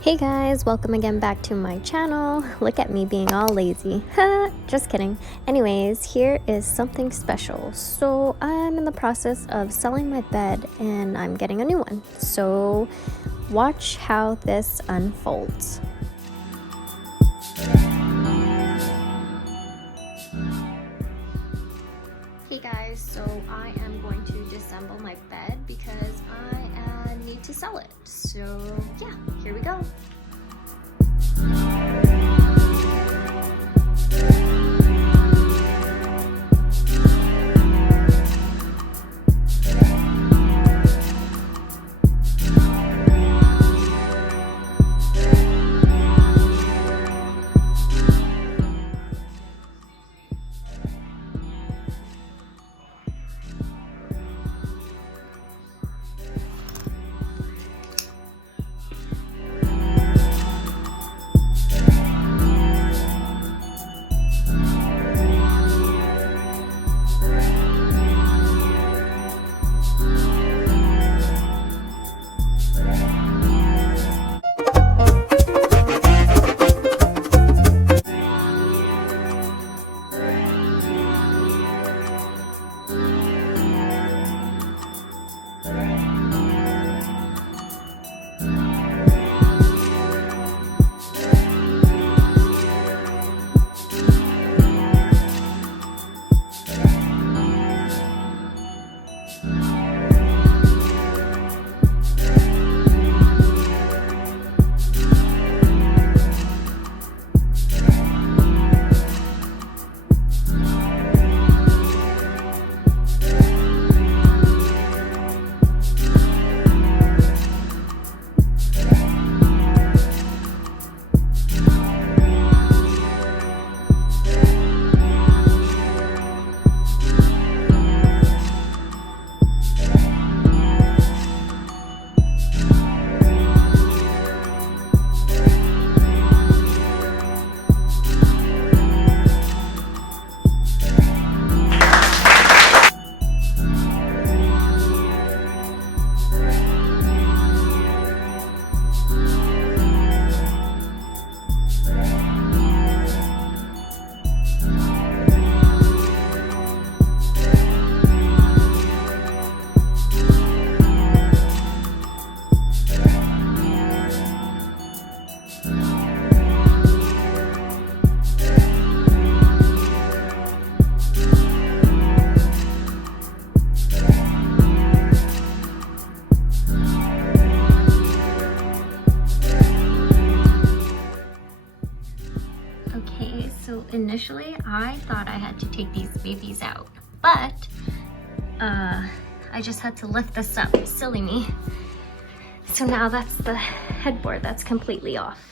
Hey guys, welcome again back to my channel. Look at me being all lazy. Just kidding. Anyways, here is something special. So I'm in the process of selling my bed and I'm getting a new one. So watch how this unfolds. Hey guys, so I am going to disassemble my bed because I need to sell it. So yeah, here we go. So initially I thought I had to take these babies out, but I just had to lift this up, silly me. So now that's the headboard that's completely off.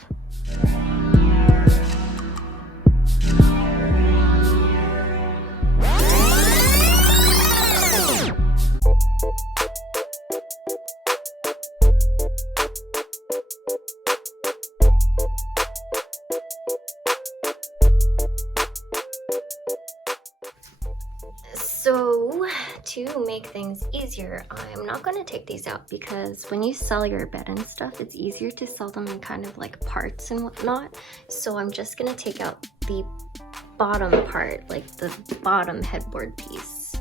So to make things easier, I'm not going to take these out because when you sell your bed and stuff, it's easier to sell them in kind of like parts and whatnot. So I'm just going to take out the bottom part, like the bottom headboard piece.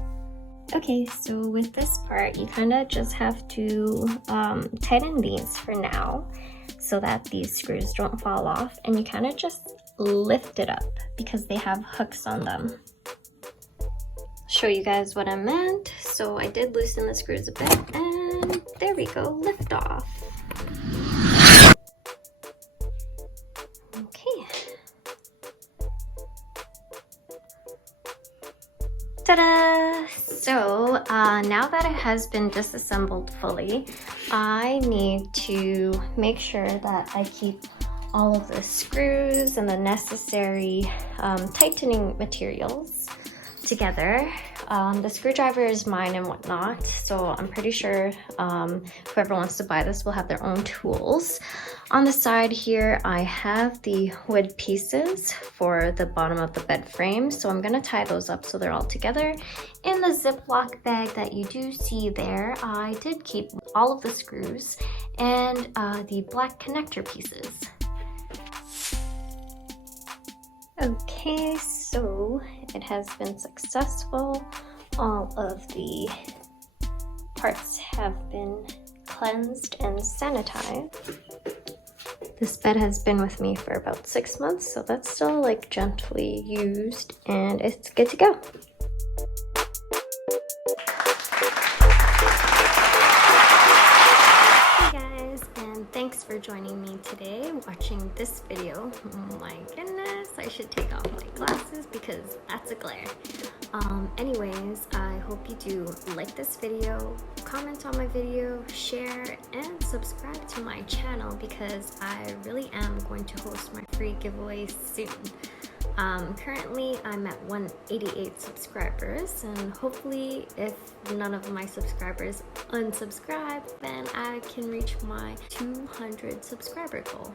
Okay, so with this part, you kind of just have to tighten these for now so that these screws don't fall off, and you kind of just lift it up because they have hooks on them. Show you guys what I meant. So I did loosen the screws a bit and there we go, lift off. Okay. Ta-da! So now that it has been disassembled fully, I need to make sure that I keep all of the screws and the necessary tightening materials together. The screwdriver is mine and whatnot, so I'm pretty sure whoever wants to buy this will have their own tools. On the side here, I have the wood pieces for the bottom of the bed frame, so I'm gonna tie those up so they're all together. In the Ziploc bag that you do see there, I did keep all of the screws and the black connector pieces. Okay, so it has been successful. All of the parts have been cleansed and sanitized. This bed has been with me for about 6 months, so that's still like gently used and it's good to go. Thanks for joining me today watching this video. Oh my goodness, I should take off my glasses because that's a glare. Anyways, I hope you do like this video, comment on my video, share, and subscribe to my channel because I really am going to host my free giveaway soon. Currently I'm at 188 subscribers, and hopefully if none of my subscribers unsubscribe, then I can reach my 200 subscriber goal.